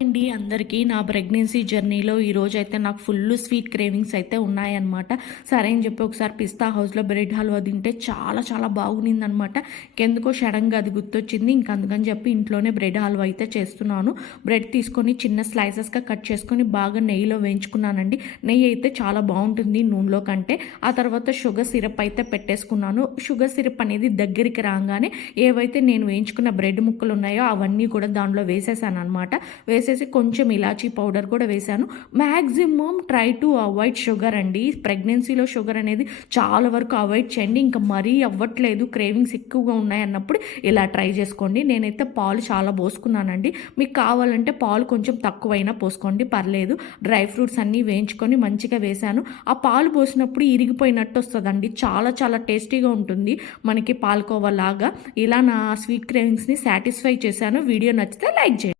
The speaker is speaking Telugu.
అండి అందరికీ నా ప్రెగ్నెన్సీ జర్నీలో ఈరోజైతే నాకు ఫుల్ స్వీట్ క్రేవింగ్స్ అయితే ఉన్నాయన్నమాట. సరే అని చెప్పి ఒకసారి పిస్తా హౌస్‌లో బ్రెడ్ హల్వా తింటే చాలా చాలా బాగుండిందనమాట. ఇంకెందుకో సడెన్‌గా అది గుర్తొచ్చింది. ఇంక అందుకని చెప్పి ఇంట్లోనే బ్రెడ్ హల్వా అయితే చేస్తున్నాను. బ్రెడ్ తీసుకొని చిన్న స్లైసెస్‌గా కట్ చేసుకొని బాగా నెయ్యిలో వేయించుకున్నానండి. నెయ్యి అయితే చాలా బాగుంటుంది నూనెలో కంటే. ఆ తర్వాత షుగర్ సిరప్ అయితే పెట్టేసుకున్నాను. షుగర్ సిరప్ అనేది దగ్గరికి రాగానే ఏవైతే నేను వేయించుకున్న బ్రెడ్ ముక్కలు ఉన్నాయో అవన్నీ కూడా దాంట్లో వేసేసాననమాట. వేసేసి కొంచెం ఇలాచీ పౌడర్ కూడా వేశాను. Maximum try to avoid sugar అండి. ప్రెగ్నెన్సీలో షుగర్ అనేది చాలా వరకు అవాయిడ్ చేయండి. ఇంకా మరీ అవ్వట్లేదు, క్రేవింగ్స్ ఎక్కువగా ఉన్నాయన్నప్పుడు ఇలా ట్రై చేసుకోండి. నేనైతే పాలు చాలా పోసుకున్నానండి. మీకు కావాలంటే పాలు కొంచెం తక్కువైనా పోసుకోండి, పర్లేదు. డ్రై ఫ్రూట్స్ అన్నీ వేయించుకొని మంచిగా వేశాను. ఆ పాలు పోసినప్పుడు ఇరిగిపోయినట్టు వస్తుందండి. చాలా చాలా టేస్టీగా ఉంటుంది మనకి పాలకోవా లాగా. ఇలా నా స్వీట్ క్రేవింగ్స్ని సాటిస్ఫై చేశాను. వీడియో నచ్చితే లైక్ చేయండి.